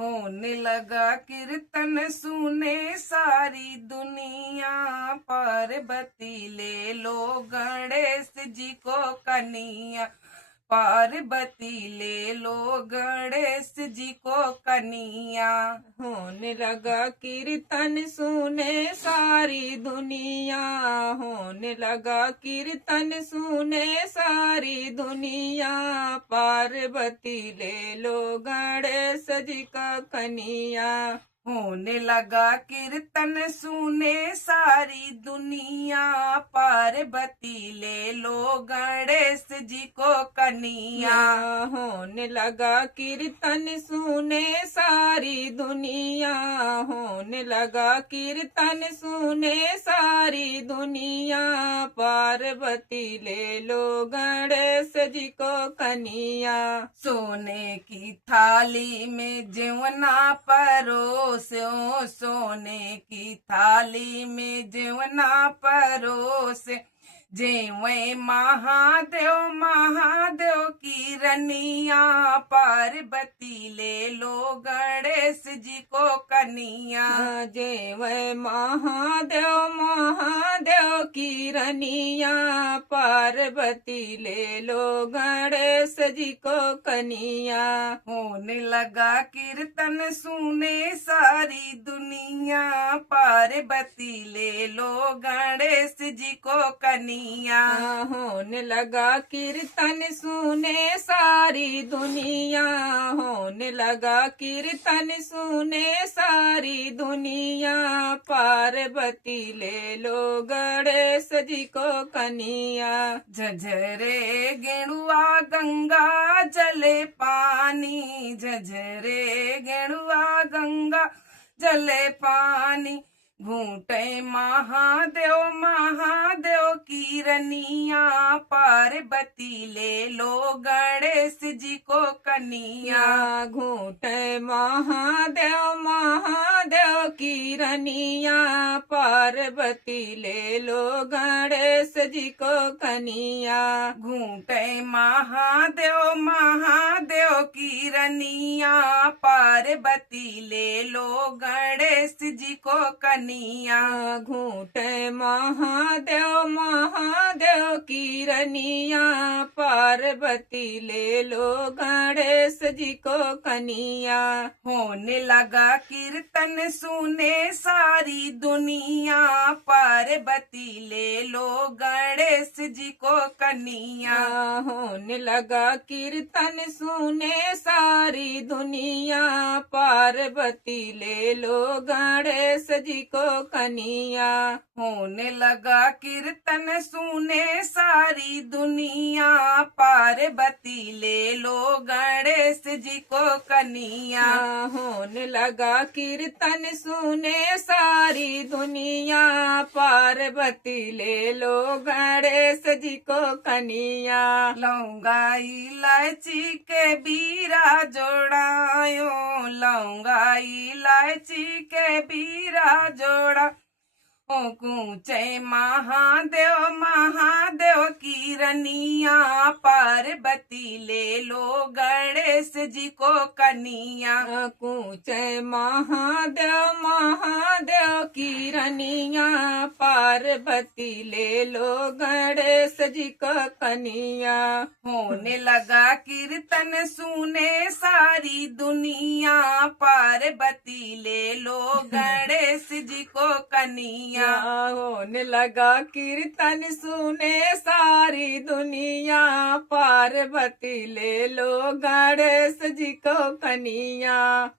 होने लगा कीर्तन सुने सारी दुनिया। पार्वती ले लो गणेश जी को कन्हैया। पार्वती ले लो गणेश जी को कन्हैया। होने लगा कीर्तन सुने सारी दुनिया। होने लगा कीर्तन सुने सारी दुनिया। पार्वती ले लो गणेश जी का कन्हैया। होने लगा कीर्तन सुने सारी दुनिया। पार्वती ले लो गणेश जी को कन्हैया। होने लगा कीर्तन सुने सारी दुनिया। होने लगा कीर्तन सुने सारी दुनिया। पार्वती ले लो गणेश जी को कन्हैया। सोने की थाली में जेवना परोसो। सोने की थाली में जेवना परोसे। जेवे महादेव महादेव की रनिया। पार्वती ले लो गणेश जी को कन्हैया। जय महादेव महादेव की रनिया। पार्वती ले लो गणेश जी को कन्हैया। होने लगा कीर्तन सुने सारी दुनिया। पार्वती ले लो गणेश जी को कन्हैया। होने लगा कीर्तन सुने सारी दुनिया। होने लगा कीर्तन सुने सारी दुनिया। पार्वती ले लो गणेश जी को कन्हैया। झझरे गेणुआ गंगा जले पानी। झझरे गेणुआ गंगा जले पानी। घूटे महादेव महादेव की रनिया। पार्वती ले लो गणेश जी को कन्हैया। घूटे महादेव महादेव की रनिया। पार्वती ले लो गणेश जी को कन्हैया। घूटे महादेव महादेव की रनिया। पार्वती ले लो गणेश जी को कन्हैया। घूटे महादेव महादेव की रनिया। पार्वती ले लो गणेश जी को कन्हैया। होने लगा कीर्तन सुने सारी दुनिया। पार्वती ले लो गणेश जी को कन्हैया। होने लगा कीर्तन सुने सारी दुनिया। पार्वती ले लो गणेश जी को कन्हैया। होने लगा कीर्तन सुने सारी दुनिया। पार्वती ले लो गणेश जी को कन्हैया। होने लगा कीर्तन सुने सारी दुनिया। पार्वती ले लो गणेश जी को कन्हैया। लौंगा इलायची के बीरा जोड़ायो। लौंगा इलायची के बीरा जोड़ा। कूचे महादेव महादेव की रनिया। पार्वती ले लो गणेश जी को कन्हैया। कूचे महादेव महादेव की रनिया। पार्वती ले लो गणेश जी को कन्हैया। होने लगा कीर्तन सुने सारी दुनिया। पार्वती ले लो गणेश जी को कन्हैया। होने लगा कीर्तन सुने सारी दुनिया। पार्वती ले लो गणेश जी को कन्हैया।